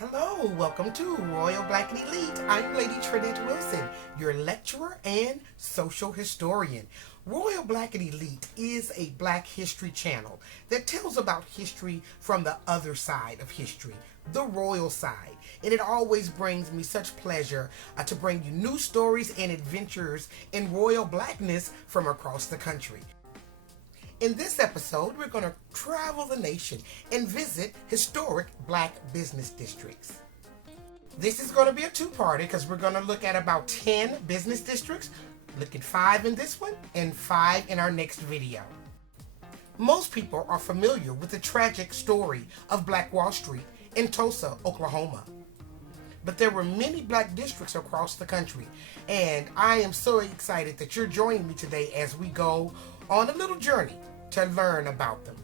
Hello, welcome to Royal Black and Elite. I'm Lady TrenettWIlson, your lecturer and social historian. Royal Black and Elite is a Black history channel that tells about history from the other side of history, the royal side. And it always brings me such pleasure to bring you new stories and adventures in royal blackness from across the country. In this episode, we're going to travel the nation and visit historic Black business districts. This is going to be a two-parter because we're going to look at about 10 business districts, look at 5 in this one and 5 in our next video. Most people are familiar with the tragic story of Black Wall Street in Tulsa, Oklahoma. But there were many Black districts across the country, and I am so excited that you're joining me today as we go on a little journey to learn about them.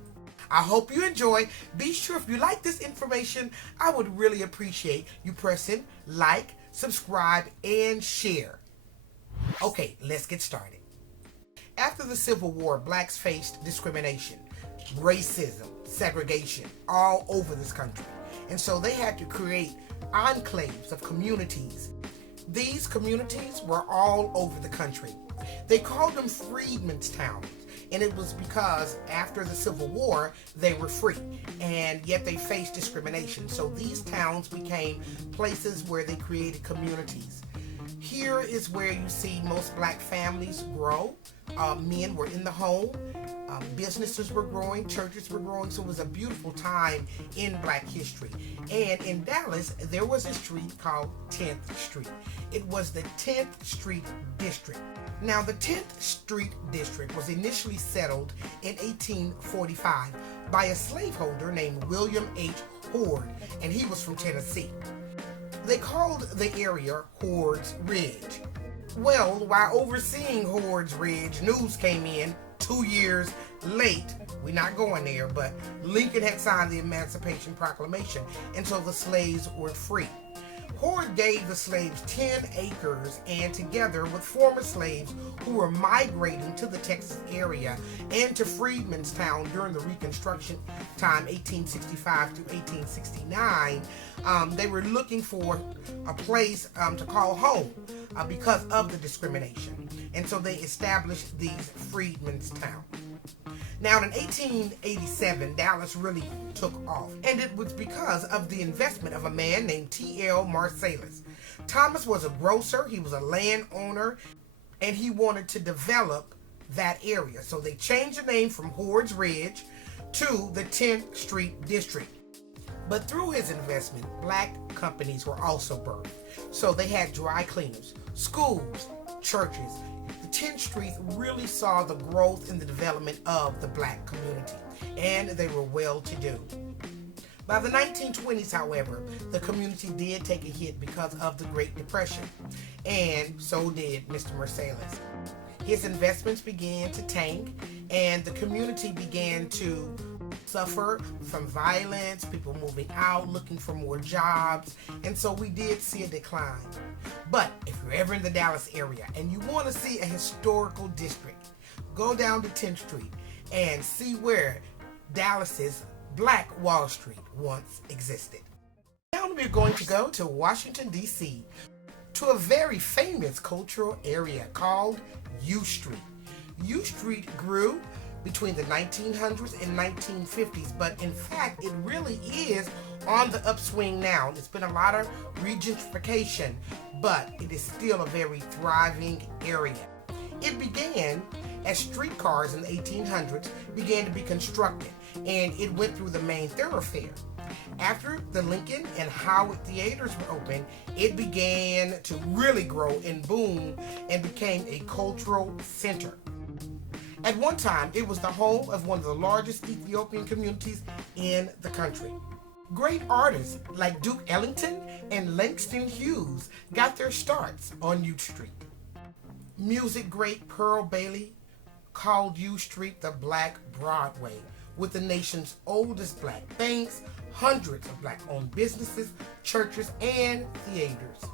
I hope you enjoy. Be sure if you like this information, I would really appreciate you pressing like, subscribe, and share. Okay, let's get started. After the Civil War, Blacks faced discrimination, racism, segregation all over this country. And so they had to create enclaves of communities. These communities were all over the country. They called them freedmen's towns. And it was because after the Civil War, they were free, and yet they faced discrimination. So these towns became places where they created communities. Here is where you see most Black families grow. Men were in the home, businesses were growing, churches were growing, so it was a beautiful time in Black history. And in Dallas, there was a street called 10th Street. It was the 10th Street District. Now, the 10th Street District was initially settled in 1845 by a slaveholder named William H. Hoard, and he was from Tennessee. They called the area Hoard's Ridge. Well, while overseeing Hoard's Ridge, news came in 2 years late. We're not going there, but Lincoln had signed the Emancipation Proclamation, and so the slaves were free. Hoard gave the slaves 10 acres, and together with former slaves who were migrating to the Texas area and to Freedmen's Town during the Reconstruction time, 1865 to 1869, they were looking for a place to call home because of the discrimination. And so they established these Freedmen's Town. Now, in 1887, Dallas really took off, and it was because of the investment of a man named T.L. Marsalis. Thomas was a grocer, he was a landowner, and he wanted to develop that area. So they changed the name from Hoard's Ridge to the 10th Street District. But through his investment, Black companies were also birthed. So they had dry cleaners, schools, churches. The 10th Street really saw the growth in the development of the Black community, and they were well-to-do. By the 1920s, however, the community did take a hit because of the Great Depression, and so did Mr. Marsalis. His investments began to tank, and the community began to suffer from violence, people moving out, looking for more jobs, and so we did see a decline. But if you're ever in the Dallas area and you want to see a historical district, go down to 10th Street and see where Dallas's Black Wall Street once existed. Now we're going to go to Washington, D.C., to a very famous cultural area called U Street. U Street grew between the 1900s and 1950s, but in fact, it really is on the upswing now. There's been a lot of regentrification, but it is still a very thriving area. It began as streetcars in the 1800s began to be constructed, and it went through the main thoroughfare. After the Lincoln and Howard theaters were opened, it began to really grow and boom and became a cultural center. At one time, it was the home of one of the largest Ethiopian communities in the country. Great artists like Duke Ellington and Langston Hughes got their starts on U Street. Music great Pearl Bailey called U Street the Black Broadway, with the nation's oldest Black banks, hundreds of Black-owned businesses, churches, and theaters.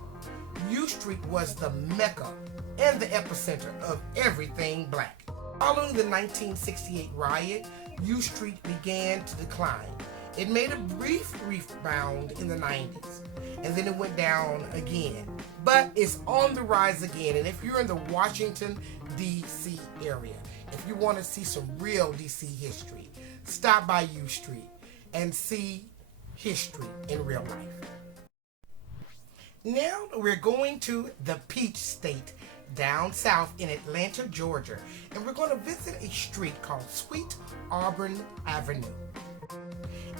U Street was the mecca and the epicenter of everything Black. Following the 1968 riot, U Street began to decline. It made a brief rebound in the 90s. and then it went down again. But it's on the rise again. And if you're in the Washington, D.C. area, if you want to see some real D.C. history, stop by U Street and see history in real life. Now we're going to the Peach State down south in Atlanta, Georgia, and we're going to visit a street called Sweet Auburn Avenue.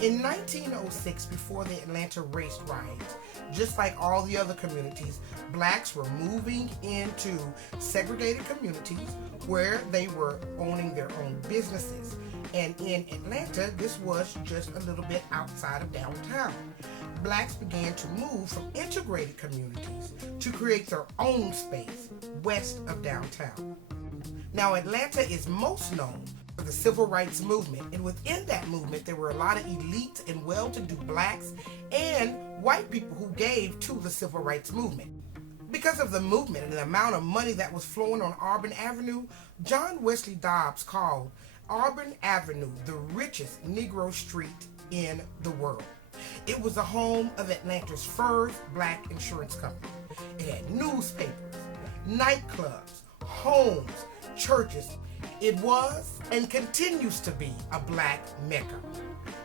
In 1906, before the Atlanta race riots, just like all the other communities, blacks were moving into segregated communities where they were owning their own businesses. And in Atlanta, this was just a little bit outside of downtown. Blacks began to move from integrated communities to create their own space west of downtown. Now, Atlanta is most known for the civil rights movement, and within that movement there were a lot of elite and well-to-do blacks and white people who gave to the civil rights movement. Because of the movement and the amount of money that was flowing on Auburn Avenue, John Wesley Dobbs called Auburn Avenue the richest Negro street in the world. It was the home of Atlanta's first black insurance company. It had newspapers, nightclubs, homes, churches. It was and continues to be a black mecca.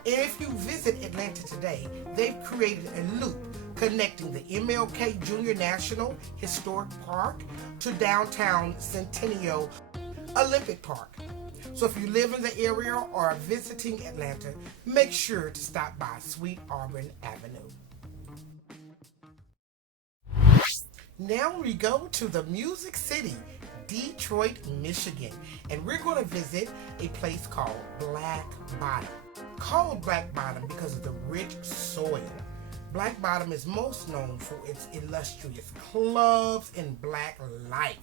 And if you visit Atlanta today, they've created a loop connecting the MLK Jr. National Historic Park to downtown Centennial Olympic Park. So if you live in the area or are visiting Atlanta, make sure to stop by Sweet Auburn Avenue. Now we go to the Music City, Detroit, Michigan, and we're going to visit a place called Black Bottom. Called Black Bottom because of the rich soil. Black Bottom is most known for its illustrious clubs and black life.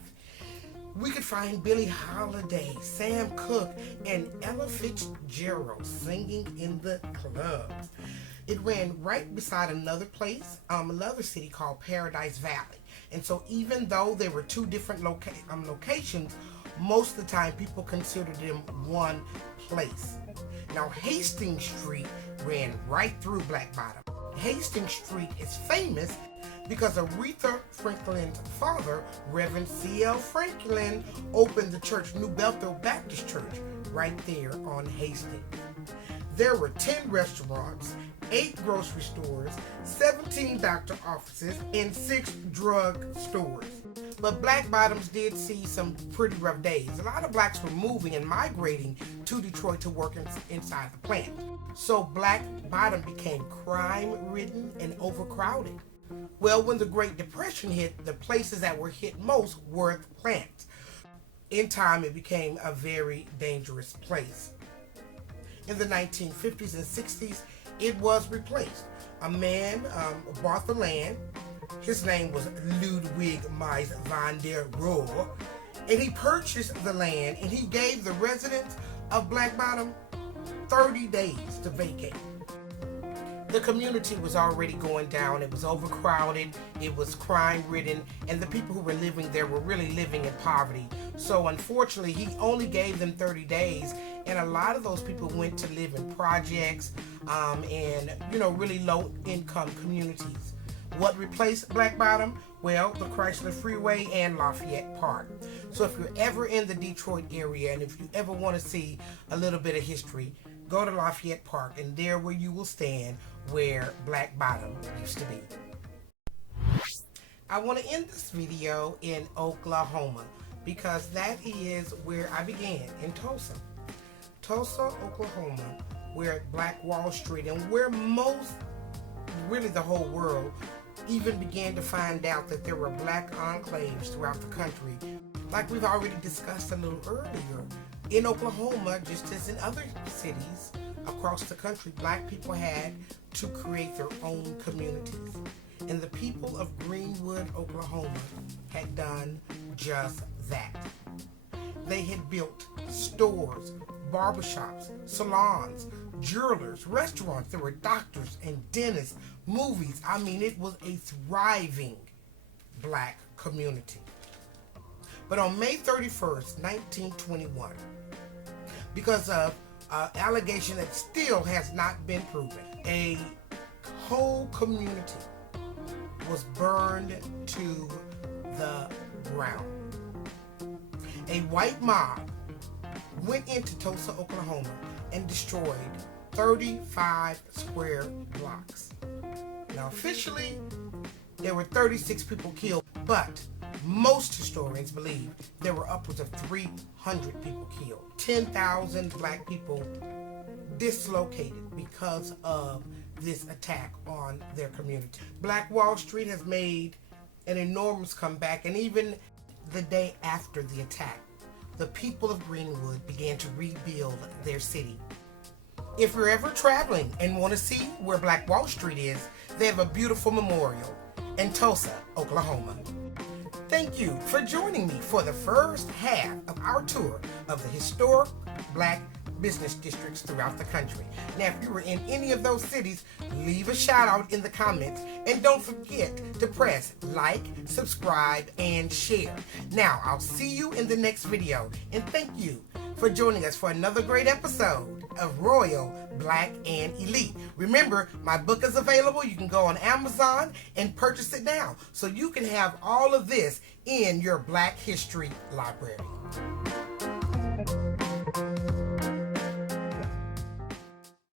We could find Billie Holiday, Sam Cooke, and Ella Fitzgerald singing in the clubs. It ran right beside another place, another city called Paradise Valley. And so even though there were two different locations, most of the time people considered them one place. Now Hastings Street ran right through Black Bottom. Hastings Street is famous because Aretha Franklin's father, Reverend C.L. Franklin, opened the church New Bethel Baptist Church right there on Hastings. There were 10 restaurants, 8 grocery stores, 17 doctor offices, and 6 drug stores. But Black Bottoms did see some pretty rough days. A lot of blacks were moving and migrating to Detroit to work inside the plant. So Black Bottom became crime-ridden and overcrowded. Well, when the Great Depression hit, the places that were hit most were the plants. In time, it became a very dangerous place. In the 1950s and 60s, it was replaced. A man bought the land. His name was Ludwig Mies van der Rohe, and he purchased the land, and he gave the residents of Black Bottom 30 days to vacate. The community was already going down. It was overcrowded, it was crime-ridden, and the people who were living there were really living in poverty. So unfortunately, he only gave them 30 days, and a lot of those people went to live in projects and really low-income communities. What replaced Black Bottom? Well, the Chrysler Freeway and Lafayette Park. So if you're ever in the Detroit area, and if you ever want to see a little bit of history, go to Lafayette Park, and there where you will stand where Black Bottom used to be. I want to end this video in Oklahoma because that is where I began, in Tulsa. Tulsa, Oklahoma, where Black Wall Street and where really the whole world even began to find out that there were black enclaves throughout the country. Like we've already discussed a little earlier, in Oklahoma, just as in other cities across the country, black people had to create their own communities. And the people of Greenwood, Oklahoma had done just that. They had built stores, barbershops, salons, jewelers, restaurants. There were doctors and dentists, movies. I mean, it was a thriving black community. But on May 31st, 1921, because of an allegation that still has not been proven, a whole community was burned to the ground. A white mob went into Tulsa, Oklahoma, and destroyed 35 square blocks. Now, officially, there were 36 people killed, but most historians believe there were upwards of 300 people killed. 10,000 black people dislocated because of this attack on their community. Black Wall Street has made an enormous comeback, and even the day after the attack, the people of Greenwood began to rebuild their city. If you're ever traveling and want to see where Black Wall Street is, they have a beautiful memorial in Tulsa, Oklahoma. Thank you for joining me for the first half of our tour of the historic black business districts throughout the country. Now, if you were in any of those cities, leave a shout out in the comments, and don't forget to press like, subscribe, and share. Now, I'll see you in the next video, and thank you for joining us for another great episode of Royal Black and Elite. Remember, my book is available. You can go on Amazon and purchase it now, so you can have all of this in your Black History library.